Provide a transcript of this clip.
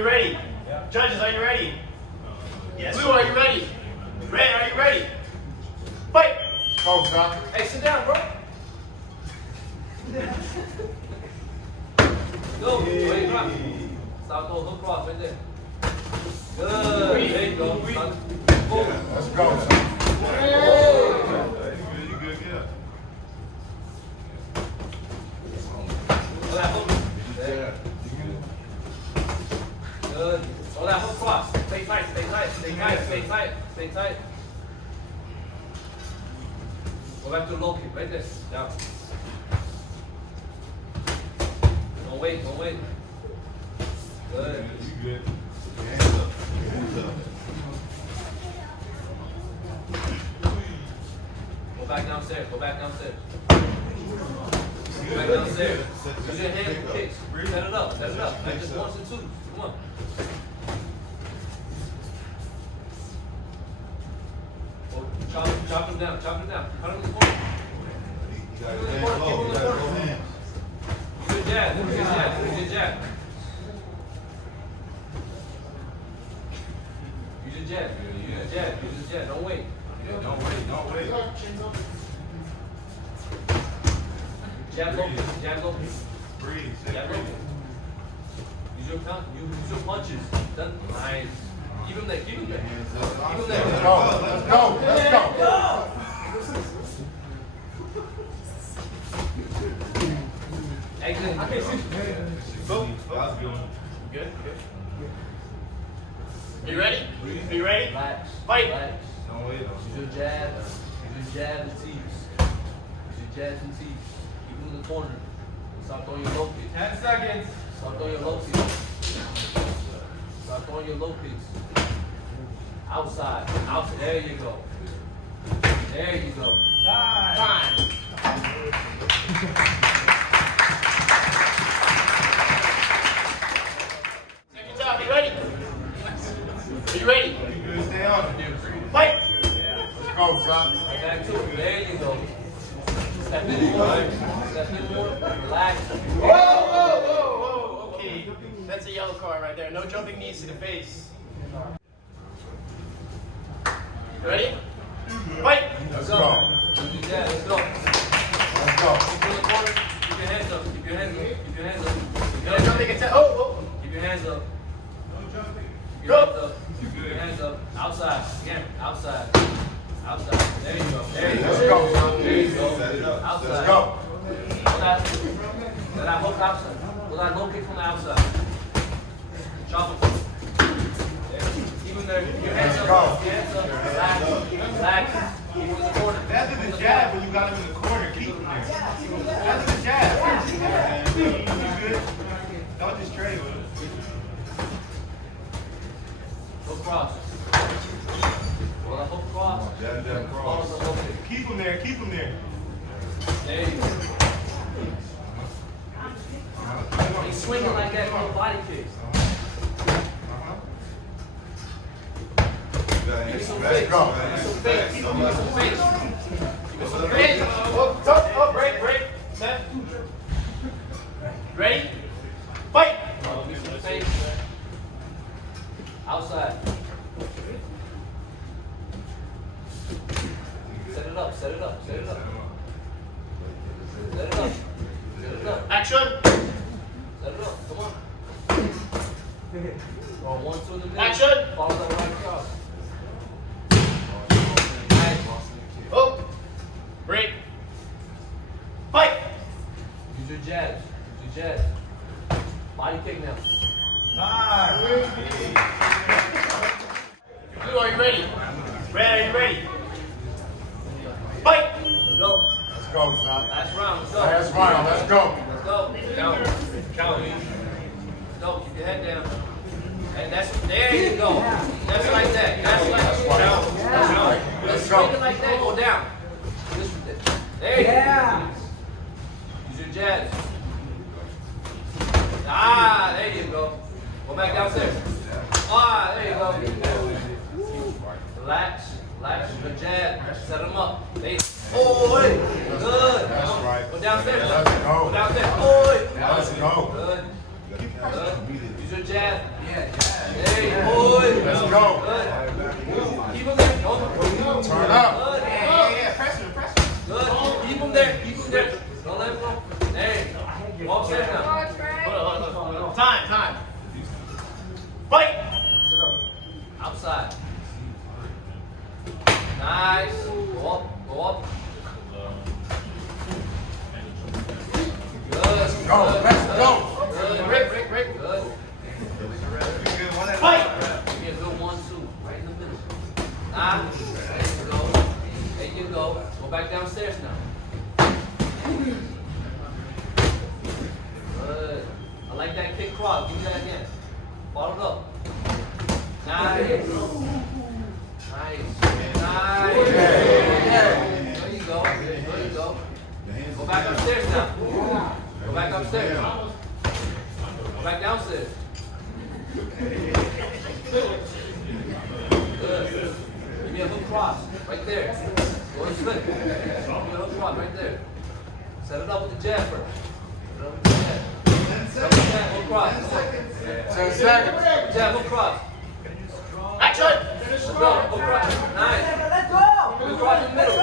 we ready? Judges, are you ready? Yes. Blue, are you ready? Red, are you ready? Fight! Go, son. Hey, sit down, bro. Go. Wait, drop. Stop going hook cross right there. Good. There you go. Let's go, son. You good, yeah. Hold that hook. There. Good. Hold that hook cross. Stay tight, stay tight, stay tight, stay tight, stay tight. Go back to the low kick, right there. Down. Don't wait, don't wait. Good. You good. Hands up. Hands up. Go back downstairs, go back downstairs. Go back downstairs. Use your hand for kicks. Set it up, set it up. Like just ones and twos. Come on. Oh, chop him down, chop him down. Cut him in the corner. You got your hands low. You got your hands. Good jab, good jab, good jab. Use your jab, use your jab, use your jab. Don't wait. Yeah, don't wait, don't wait. Jab low, jab low. Breathe. Jab low. Use your count, use your punches. Done. Nice. Keep him there, keep him there. Hands up. Keep him there. Let's go. Let's go. Let's go. Exit. I can't see. Go. That's good. Good, good. Are you ready? Are you ready? Relax. Fight. Relax. Don't wait. Use your jab. Use your jab and tees. Use your jabs and tees. Keep them in the corner. Stop throwing your low kicks. 10 seconds. Stop throwing your low kicks. Stop throwing your low kicks. Outside. Outside. There you go. There you go. Time. Second time. Are you ready? Are you ready? You good? Stay on it. Fight. Let's go, son. Back to it. There you go. Step in more. Step in more. Relax. Whoa, whoa, whoa, whoa. Okay. That's a yellow card right there. No jumping knees to the face. You ready? Fight. Let's go. Use your jab. Let's go. Let's go. Keep in the corner. Keep your hands up. Keep your hands up. Keep your hands up. No jumping attack. Oh, Keep your hands up. No jumping. Keep your hands Go. up. Keep your hands up. Outside. Again. Outside. Outside. There you go. There you Let's go. go, son. There you go. Set it up. Outside. Let's go. Hold that hook outside. Hold that low kick from the outside. Chop him. There. Keep him there. Keep your hands up. Let's go. Keep your hands up. Relax. Relax. Keep him in the corner. After the jab, when you got him in the corner, keep him there. After the jab. You good? Don't just trade with him. Hook cross. Hold that hook cross. Jab, jab, Follow cross. the low kick. Keep him there. Keep him there. There you go. He's swinging like that from body kicks. Give me some Let's face. go. Give me some face. Give me some face. Give me some Ready? face. Oh, break, break. Set. Ready? Fight. Give me some face. Outside. Set it up. Set it up. Set it up. Set it up. Set it up. Action. Set it up. Come on. Or 1, 2 in the middle. Action. Follow that right cross. Oh. Break. Fight. Use your jabs. Use your jabs. Body kick now. Blue, are you ready? Red, are you ready? Fight. Go. Let's go, son. Last round. Let's go. Last round. Let's go. Let's go. Count. Count. No, keep your head down. And that's, there you go. That's like that. That's like that. Count. Count. Let's Swing it go. like that, go down. There you go. Use your jabs. Ah, there you go. Go back downstairs. Ah, there you go. Relax. Relax. Good jab. Set them up. They, oh, wait. Good. That's right. Go downstairs. Let's go. Go downstairs. Oh, wait. Let's go. Good. Good. Use Use your jab. Yeah, yeah. Hey, boy. Let's go. Good. Keep him there. Don't. Turn up. Good. Yeah. Press him. Good. Keep him there. Keep him there. Don't let him go. Hey. Walk upstairs now. Hold on. Time. Fight. Outside. Nice. Go up. Go up. Good. Go. Good. Let's go. Good. Break. Good. Good. One at a time. Give me a good 1-2. Right in the middle. There you go. There you go. Go back downstairs now. Good. I like that kick cross. Give me that again. Follow it up. Nice. Nice. There you go. There you go. Go back upstairs now. Go back upstairs. Go back downstairs. Good. Give me a hook cross. Right there. Go and slip. Give me a hook cross right there. Set it up with the jab first. Set it up with the jab. Set up with the jab. Hook cross. 10 seconds. Jab, hook cross. Action. Let's go. Hook cross. Nice. Hook cross in the middle.